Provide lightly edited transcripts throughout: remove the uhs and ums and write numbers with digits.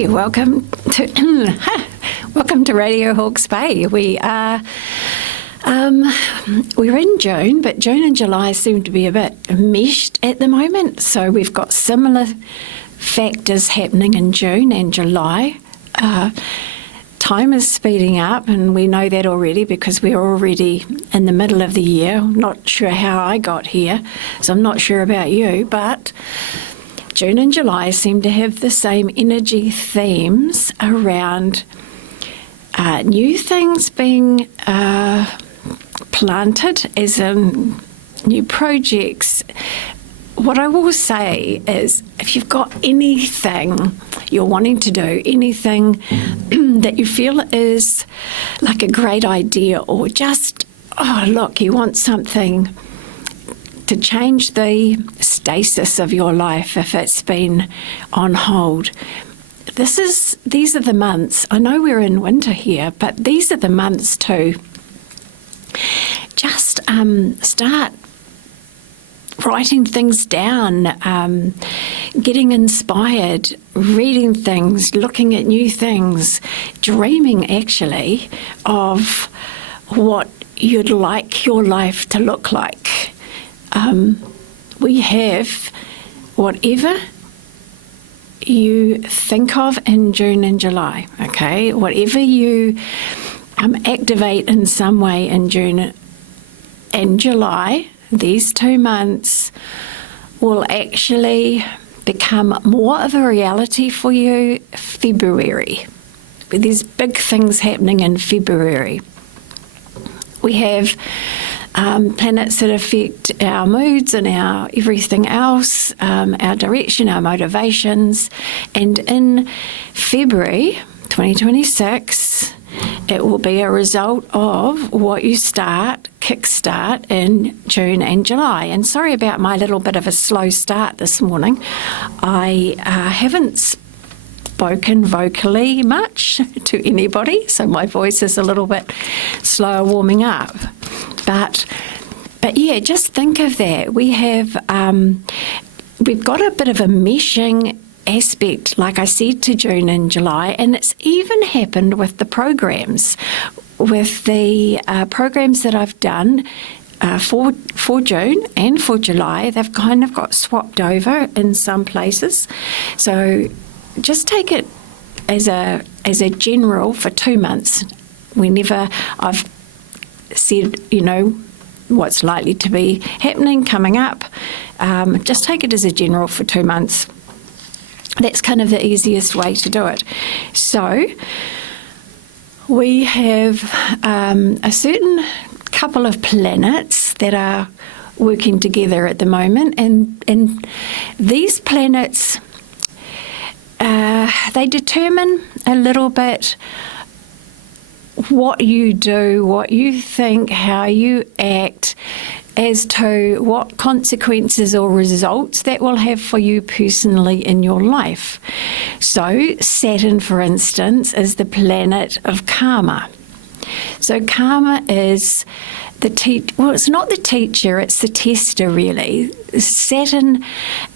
Hi, welcome to welcome to Radio Hawke's Bay. We're in June, but June and July seem to be a bit meshed at the moment. So we've got similar factors happening in June and July. Time is speeding up, and we know that already because we're already in the middle of the year. I'm not sure how I got here, so I'm not sure about you, but June and July seem to have the same energy themes around new things being planted, as in new projects. What I will say is, if you've got anything you're wanting to do, anything that you feel is like a great idea, or just, you want something to change the stasis of your life if it's been on hold. These are the months. I know we're in winter here, but these are the months to just start writing things down, getting inspired, reading things, looking at new things, dreaming actually of what you'd like your life to look like. We have whatever you think of in June and July, okay? Whatever you activate in some way in June and July, these 2 months will actually become more of a reality for you February. There's big things happening in February. We have planets that affect our moods and our everything else, our direction, our motivations. And in February 2026, it will be a result of what you kickstart in June and July. And sorry about my little bit of a slow start this morning. I haven't spoken vocally much to anybody, so my voice is a little bit slower warming up. But yeah, just think of that. We've got a bit of a meshing aspect, like I said, to June and July, and it's even happened with the programs. With the programs that I've done for June and for July, they've kind of got swapped over in some places. So just take it as a general for 2 months. Whenever I've said, what's likely to be happening, coming up, just take it as a general for 2 months. That's kind of the easiest way to do it. So we have a certain couple of planets that are working together at the moment, and these planets, they determine a little bit what you do, what you think, how you act, as to what consequences or results that will have for you personally in your life. So Saturn, for instance, is the planet of karma. So karma is it's not the teacher, it's the tester, really. Saturn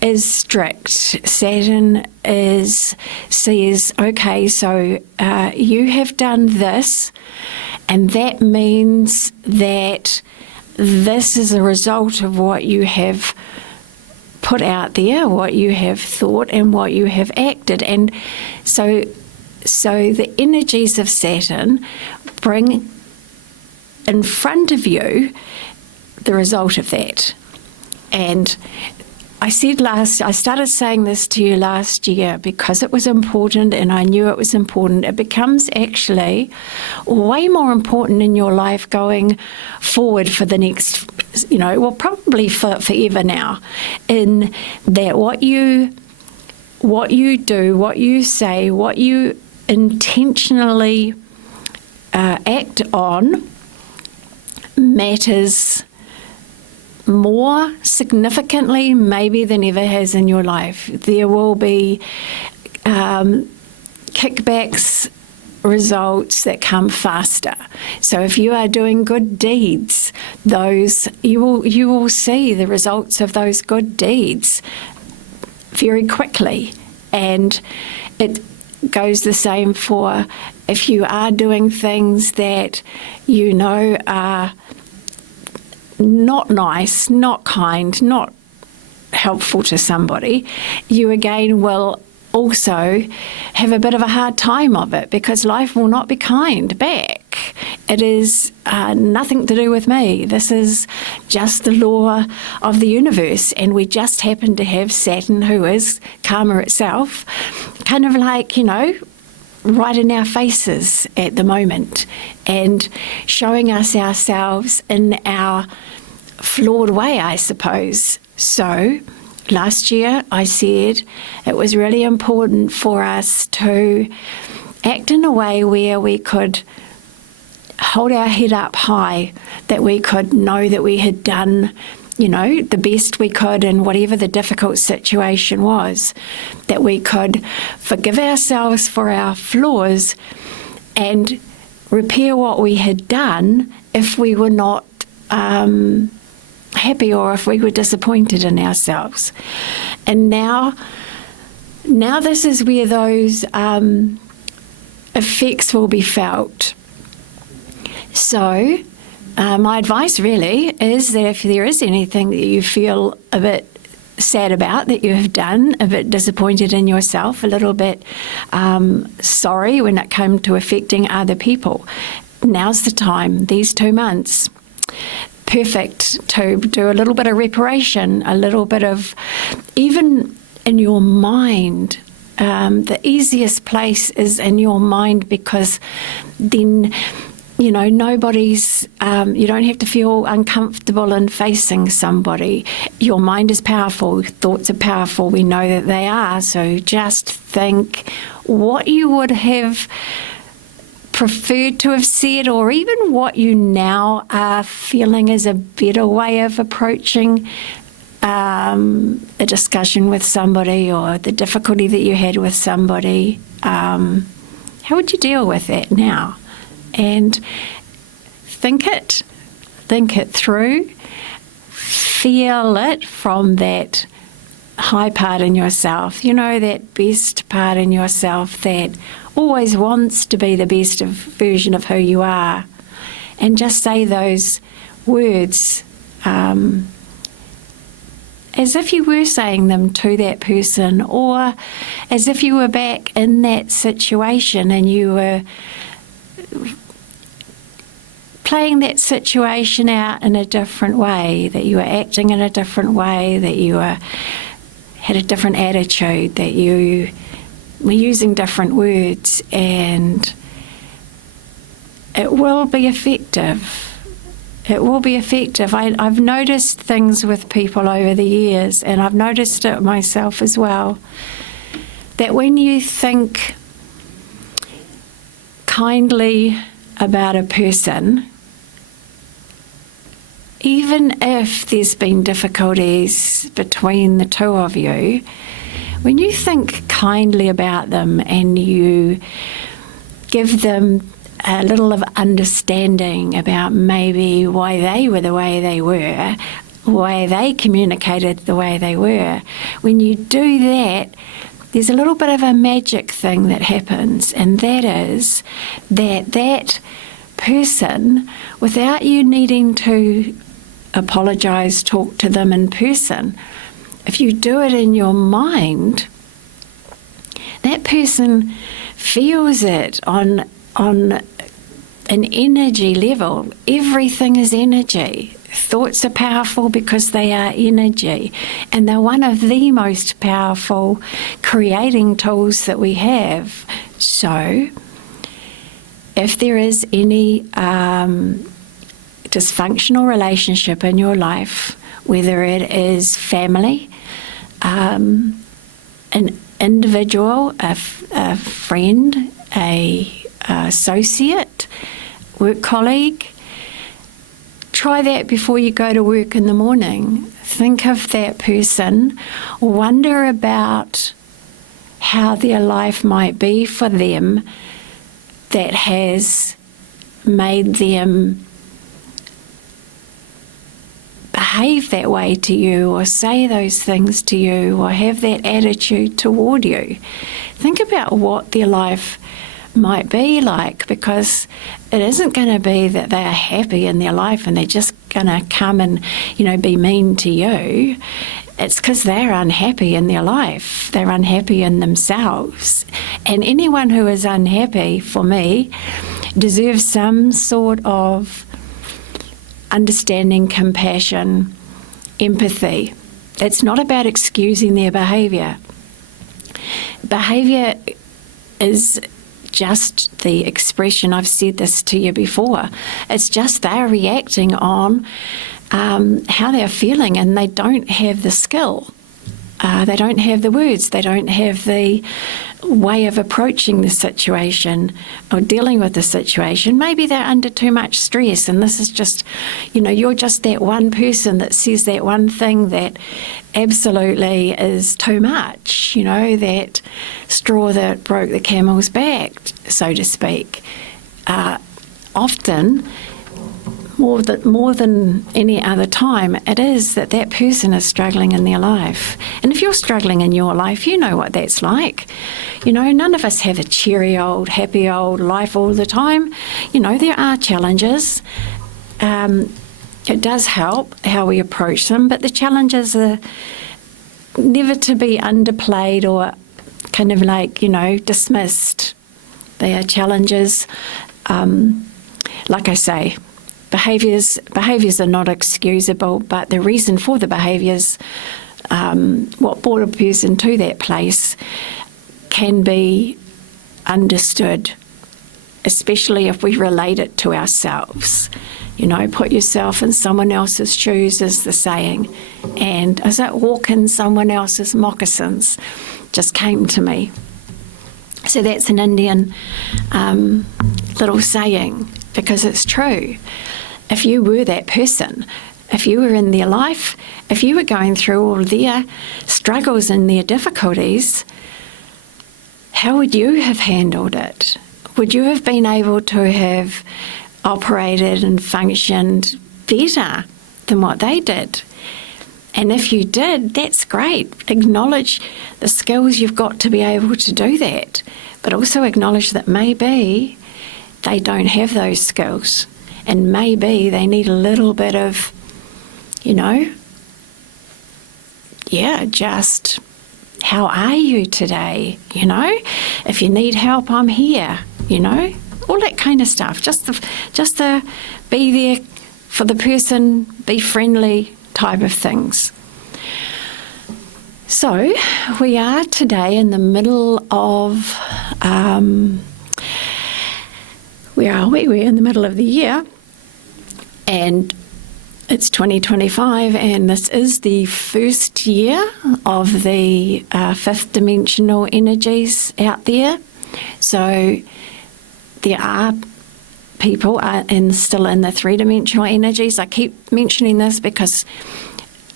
is strict. Saturn says, okay, so you have done this, and that means that this is a result of what you have put out there, what you have thought, and what you have acted. And so the energies of Saturn bring in front of you the result of that. And I started saying this to you last year because it was important, and I knew it was important. It becomes actually way more important in your life going forward for the next, probably for forever now, in that what you do, what you say, what you intentionally act on matters more significantly maybe than ever has in your life. There will be kickbacks, results that come faster. So if you are doing good deeds, those you will see the results of those good deeds very quickly, and goes the same for if you are doing things that you know are not nice, not kind, not helpful to somebody, you again will also have a bit of a hard time of it, because life will not be kind back. It is nothing to do with me. This is just the law of the universe, and we just happen to have Saturn, who is karma itself, kind of like, right in our faces at the moment, and showing us ourselves in our flawed way, I suppose. So last year I said it was really important for us to act in a way where we could hold our head up high, that we could know that we had done the best we could in whatever the difficult situation was, that we could forgive ourselves for our flaws and repair what we had done if we were not happy or if we were disappointed in ourselves. And now this is where those effects will be felt. So my advice really is that if there is anything that you feel a bit sad about that you have done, a bit disappointed in yourself, a little bit sorry when it comes to affecting other people, now's the time, these 2 months, perfect to do a little bit of reparation, a little bit of, even in your mind. The easiest place is in your mind, because then nobody's, you don't have to feel uncomfortable in facing somebody. Your mind is powerful, thoughts are powerful, we know that they are. So just think what you would have preferred to have said, or even what you now are feeling is a better way of approaching a discussion with somebody, or the difficulty that you had with somebody. How would you deal with that now? And think it through, feel it from that high part in yourself, that best part in yourself that always wants to be the best version of who you are, and just say those words as if you were saying them to that person, or as if you were back in that situation and you were playing that situation out in a different way, that you were acting in a different way, that you had a different attitude, that you were using different words, and it will be effective. It will be effective. I've noticed things with people over the years, and I've noticed it myself as well, that when you think kindly about a person, even if there's been difficulties between the two of you, when you think kindly about them and you give them a little of understanding about maybe why they were the way they were, why they communicated the way they were, when you do that, there's a little bit of a magic thing that happens, and that is that person, without you needing to apologise, talk to them in person, if you do it in your mind, that person feels it on an energy level. Everything is energy. Thoughts are powerful because they are energy, and they're one of the most powerful creating tools that we have. So if there is any dysfunctional relationship in your life, whether it is family, an individual, a friend, a associate, work colleague, try that before you go to work in the morning. Think of that person, wonder about how their life might be for them that has made them behave that way to you or say those things to you or have that attitude toward you. Think about what their life might be like, because it isn't going to be that they are happy in their life and they're just going to come and, be mean to you. It's because they're unhappy in their life. They're unhappy in themselves. And anyone who is unhappy, for me, deserves some sort of understanding, compassion, empathy. It's not about excusing their behaviour. Behaviour is just the expression. I've said this to you before. It's just they're reacting on how they're feeling, and they don't have the skill. They don't have the words. They don't have the way of approaching the situation or dealing with the situation. Maybe they're under too much stress, and this is just, you're just that one person that says that one thing that absolutely is too much, that straw that broke the camel's back, so to speak. Often, more than any other time, it is that person is struggling in their life. And if you're struggling in your life, you know what that's like. None of us have a cheery old, happy old life all the time. There are challenges. It does help how we approach them, but the challenges are never to be underplayed or kind of dismissed. They are challenges. Like I say, Behaviours are not excusable, but the reason for the behaviours, what brought a person to that place, can be understood, especially if we relate it to ourselves. Put yourself in someone else's shoes, is the saying. And as I walk in someone else's moccasins, just came to me. So that's an Indian little saying, because it's true. If you were that person, if you were in their life, if you were going through all their struggles and their difficulties, how would you have handled it? Would you have been able to have operated and functioned better than what they did? And if you did, that's great. Acknowledge the skills you've got to be able to do that, but also acknowledge that maybe they don't have those skills. And maybe they need a little bit of, just how are you today? If you need help, I'm here, all that kind of stuff. Just to be there for the person, be friendly type of things. So we are today in the middle of, where are we? We're in the middle of the year. And it's 2025, and this is the first year of the fifth dimensional energies out there. So there are people still in the three-dimensional energies. I keep mentioning this because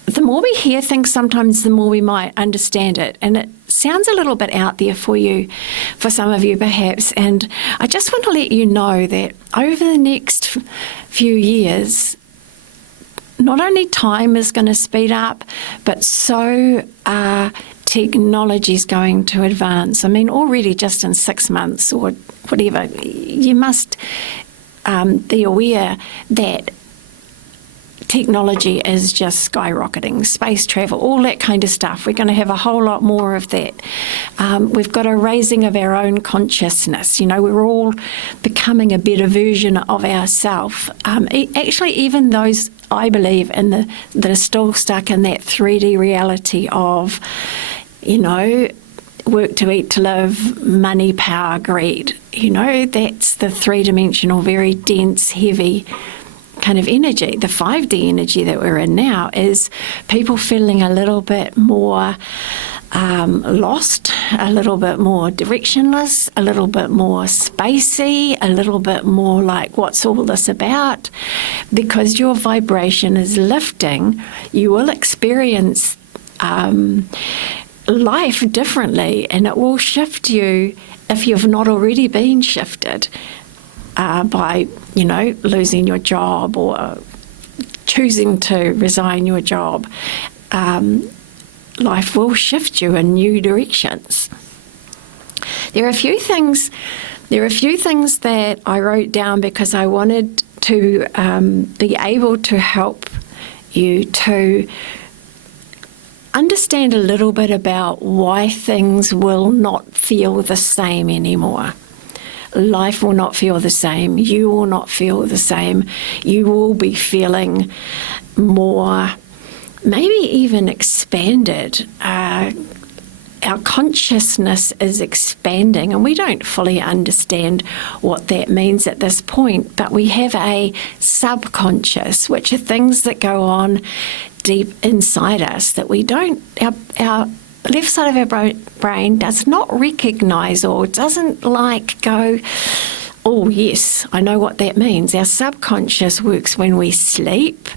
the more we hear things, sometimes the more we might understand it. And it sounds a little bit out there for you, for some of you perhaps. And I just want to let you know that over the next few years, not only time is going to speed up, but so are technology is going to advance. I mean, already just in 6 months or whatever, you must be aware that technology is just skyrocketing, space travel, all that kind of stuff. We're going to have a whole lot more of that. We've got a raising of our own consciousness. We're all becoming a better version of ourselves. Actually, even those, I believe, that are still stuck in that 3D reality of, work to eat to live, money, power, greed. That's the three-dimensional, very dense, heavy kind of energy. The 5D energy that we're in now is people feeling a little bit more lost, a little bit more directionless, a little bit more spacey, a little bit more like, what's all this about? Because your vibration is lifting, you will experience life differently, and it will shift you if you've not already been shifted by, losing your job or choosing to resign your job, life will shift you in new directions. There are a few things that I wrote down because I wanted to be able to help you to understand a little bit about why things will not feel the same anymore. Life will not feel the same. You will not feel the same. You will be feeling more, maybe even expanded. Our consciousness is expanding, and we don't fully understand what that means at this point, but we have a subconscious, which are things that go on deep inside us that we don't, our left side of our brain does not recognize or doesn't go, oh yes, I know what that means. Our subconscious works when we sleep,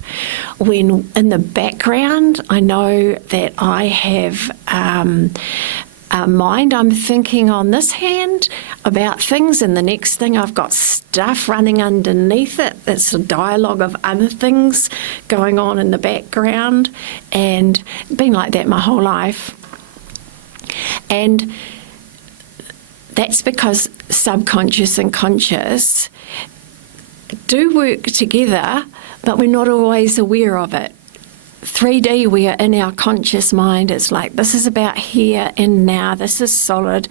when in the background. I know that I have a mind. I'm thinking on this hand about things, and the next thing I've got stuff running underneath it. It's a dialogue of other things going on in the background, and been like that my whole life. And that's because subconscious and conscious do work together, but we're not always aware of it. 3D, we are in our conscious mind. It's like, this is about here and now. This is solid.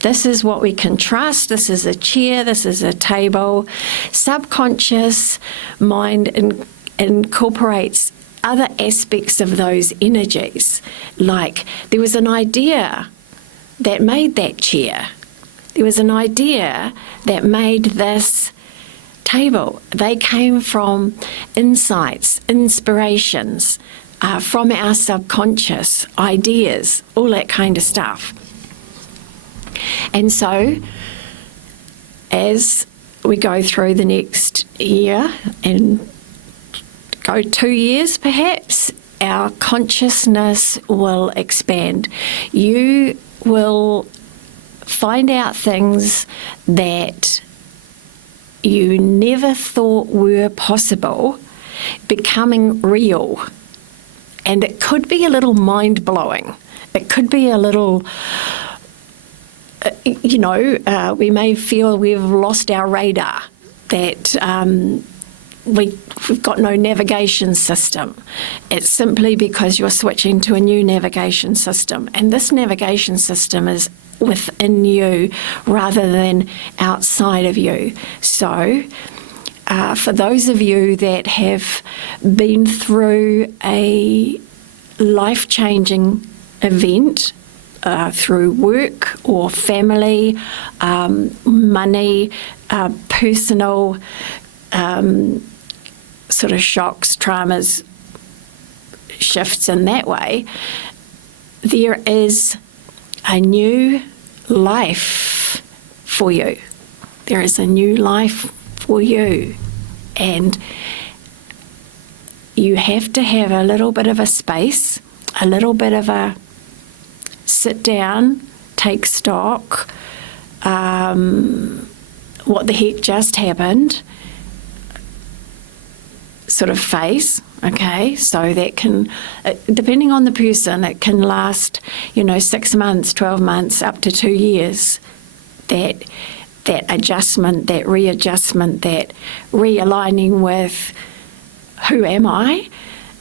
This is what we can trust. This is a chair. This is a table. Subconscious mind incorporates other aspects of those energies. Like, there was an idea that made that chair. There was an idea that made this table. They came from insights, inspirations from our subconscious, ideas, all that kind of stuff. And so, as we go through the next year and go 2 years perhaps, our consciousness will expand. You will find out things that you never thought were possible becoming real. And it could be a little mind-blowing. It could be a little, we may feel we've lost our radar, that we've got no navigation system. It's simply because you're switching to a new navigation system. And this navigation system is within you rather than outside of you. So for those of you that have been through a life-changing event, through work or family, money, personal sort of shocks, traumas, shifts in that way, there is a new life for you. There is a new life for you. And you have to have a little bit of a space, a little bit of a sit down, take stock, what the heck just happened, sort of phase, okay? So that can, depending on the person, it can last, 6 months, 12 months, up to 2 years. That adjustment, that readjustment, that realigning with who am I?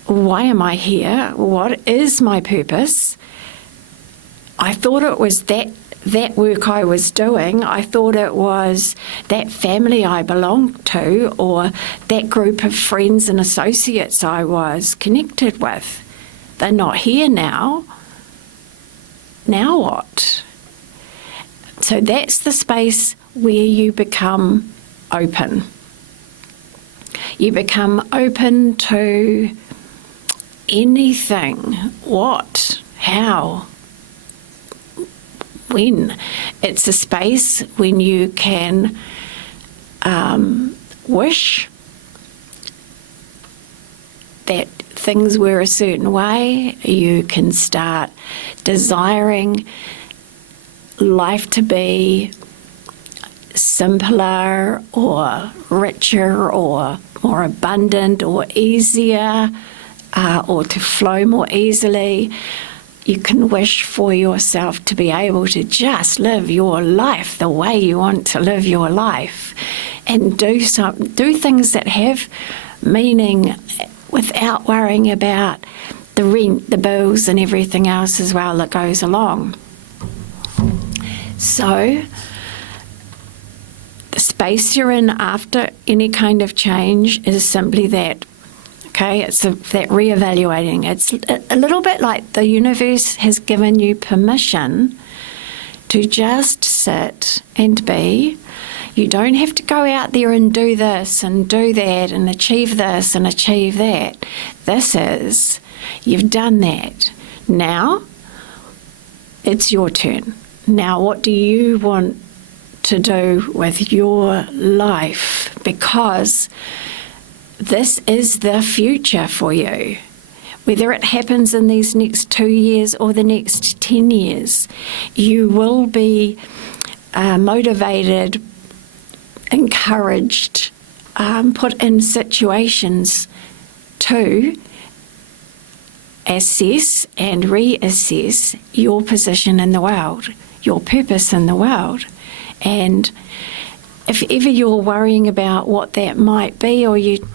Why am I here? What is my purpose? I thought it was that work I was doing. I thought it was that family I belonged to, or that group of friends and associates I was connected with. They're not here now. Now what? So that's the space where you become open. You become open to anything. What? How? When. It's a space when you can wish that things were a certain way. You can start desiring life to be simpler or richer or more abundant or easier, or to flow more easily. You can wish for yourself to be able to just live your life the way you want to live your life, and do things that have meaning without worrying about the rent, the bills, and everything else as well that goes along. So the space you're in after any kind of change is simply that. Okay, it's that reevaluating. It's a little bit like the universe has given you permission to just sit and be. You don't have to go out there and do this and do that and achieve this and achieve that. You've done that. Now, it's your turn. Now, what do you want to do with your life? Because this is the future for you. Whether it happens in these next 2 years or the next 10 years, you will be motivated, encouraged, put in situations to assess and reassess your position in the world, your purpose in the world. And if ever you're worrying about what that might be, or you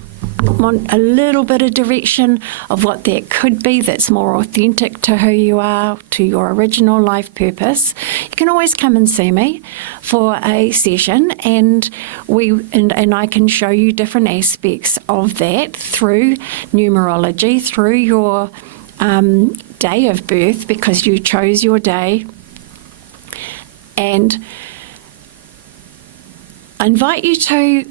want a little bit of direction of what that could be that's more authentic to who you are, to your original life purpose, you can always come and see me for a session, and I can show you different aspects of that through numerology, through your day of birth, because you chose your day. And I invite you to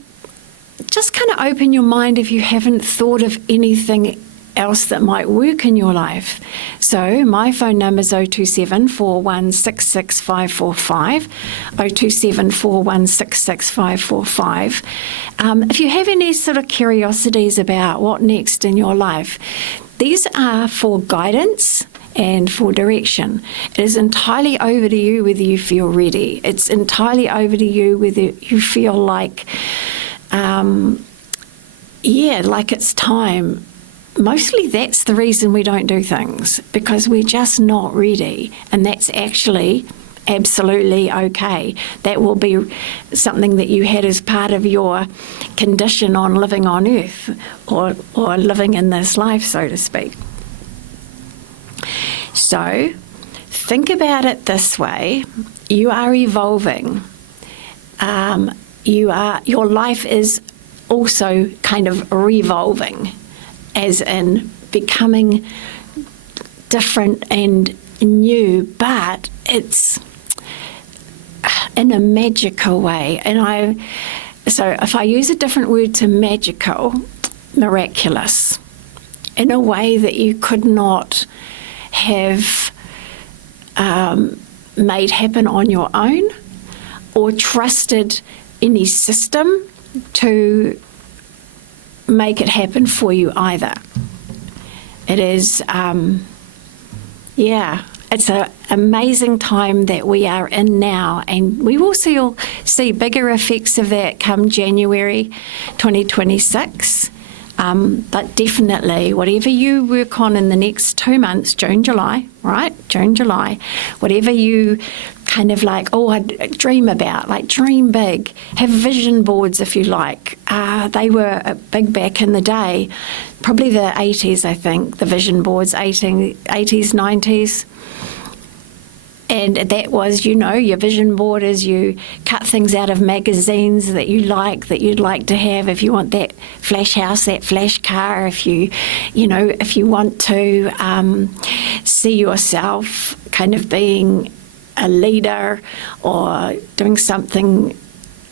just kind of open your mind if you haven't thought of anything else that might work in your life. So my phone number is 027 4166 545, 027 4166 545. If you have any sort of curiosities about what next in your life, these are for guidance and for direction. It is entirely over to you whether you feel ready. It's entirely over to you whether you feel like, like it's time. Mostly that's the reason we don't do things, because we're just not ready, and that's actually absolutely okay. That will be something that you had as part of your condition on living on earth, or living in this life, so to speak. So think about it this way. You are evolving. Your life is also kind of revolving, as in becoming different and new, but it's in a magical way. So if I use a different word to magical, miraculous, in a way that you could not have made happen on your own, or trusted any system to make it happen for you either. It is, it's an amazing time that we are in now, and we will see bigger effects of that come January 2026. But definitely, whatever you work on in the next 2 months, June, July, whatever you kind of like, I dream about, like dream big, have vision boards if you like. They were big back in the day, probably the 80s, I think, the vision boards, 80s, 90s. And that was, your vision board is you cut things out of magazines that you'd like to have. If you want that flash house, that flash car, if you want to see yourself kind of being a leader or doing something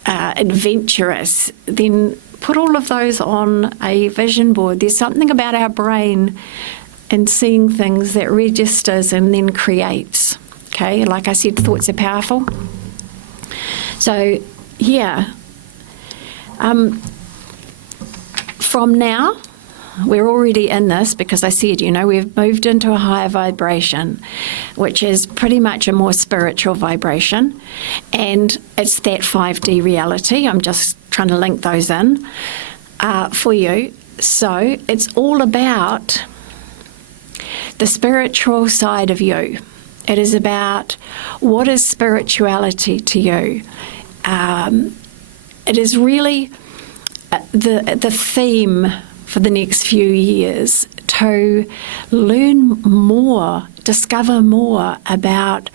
adventurous, then put all of those on a vision board. There's something about our brain and seeing things that registers and then creates. Okay, like I said, thoughts are powerful. So, from now, we're already in this, because I said, we've moved into a higher vibration, which is pretty much a more spiritual vibration, and it's that 5D reality. I'm just trying to link those in. for you. So it's all about the spiritual side of you. It is about what is spirituality to you. It is really the theme for the next few years, to learn more, discover more about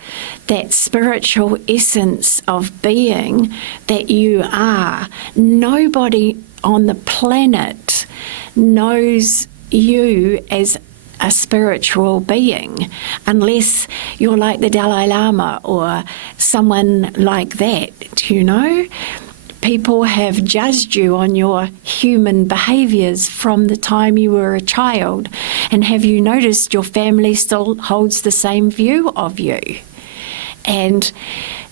that spiritual essence of being that you are. Nobody on the planet knows you as a spiritual being unless you're like the Dalai Lama or someone like that, you know? People have judged you on your human behaviours from the time you were a child. And have you noticed your family still holds the same view of you? And,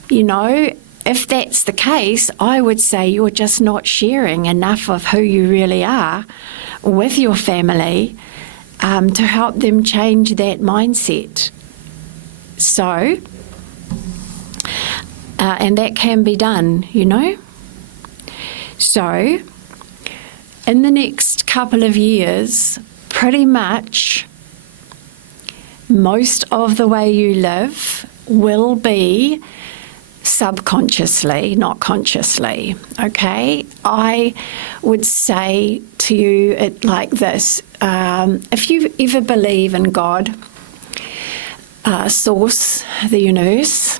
you know, if that's the case, I would say you're just not sharing enough of who you really are with your family to help them change that mindset. So, and that can be done, you know. So, in the next couple of years, pretty much most of the way you live will be subconsciously, not consciously, okay? I would say to you it like this. If you ever believe in God, Source, the universe,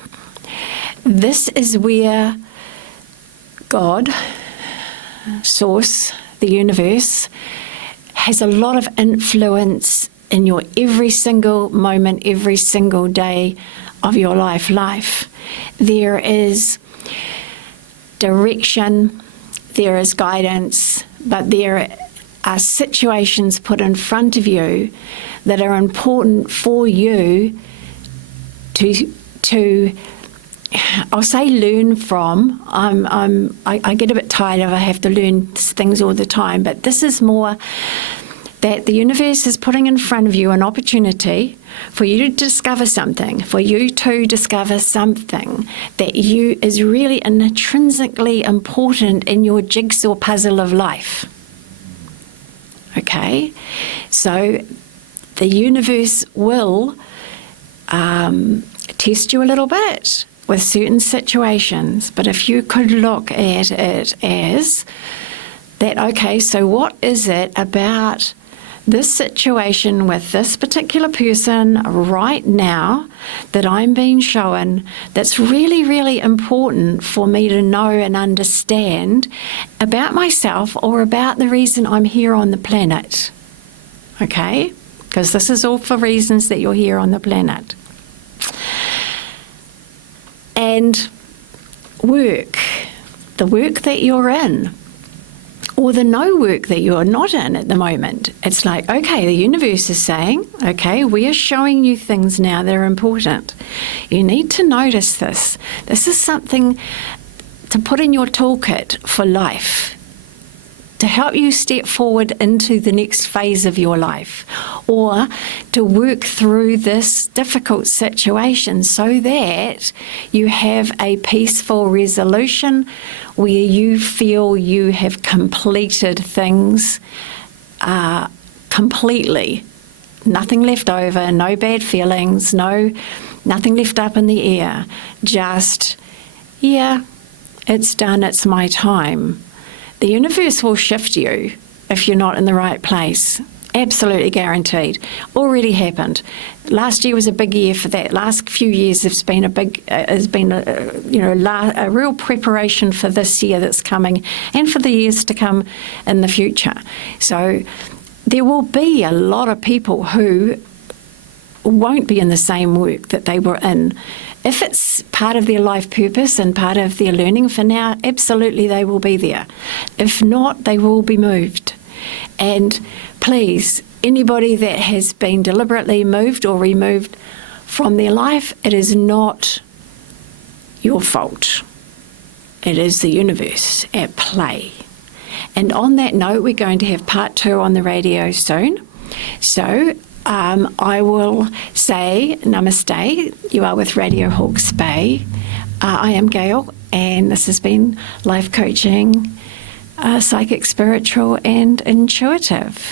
this is where God, Source, the universe, has a lot of influence in your every single moment, every single day of your life. There is direction, there is guidance, but there are situations put in front of you that are important for you to I'll say learn from. I get a bit tired of I have to learn things all the time, but this is more that the universe is putting in front of you an opportunity for you to discover something, that you is really intrinsically important in your jigsaw puzzle of life. Okay? So the universe will test you a little bit with certain situations, but if you could look at it as that, okay, so what is it about this situation with this particular person right now that I'm being shown that's really, really important for me to know and understand about myself or about the reason I'm here on the planet, okay? Because this is all for reasons that you're here on the planet. And work, the work that you're in, or the no work that you're not in at the moment. It's like, okay, the universe is saying, okay, we are showing you things now that are important. You need to notice this. This is something to put in your toolkit for life, to help you step forward into the next phase of your life, or to work through this difficult situation so that you have a peaceful resolution where you feel you have completed things completely. Nothing left over, no bad feelings, nothing left up in the air. Just, yeah, it's done, it's my time. The universe will shift you if you're not in the right place. Absolutely guaranteed. Already happened. Last year was a big year for that. Last few years has been a real preparation for this year that's coming and for the years to come in the future. So there will be a lot of people who won't be in the same work that they were in. If it's part of their life purpose and part of their learning for now, absolutely they will be there. If not, they will be moved. And please, anybody that has been deliberately moved or removed from their life, it is not your fault. It is the universe at play. And on that note, we're going to have part 2 on the radio soon. So I will say namaste. You are with Radio Hawke's Bay. I am Gail, and this has been Life Coaching psychic, spiritual, and intuitive.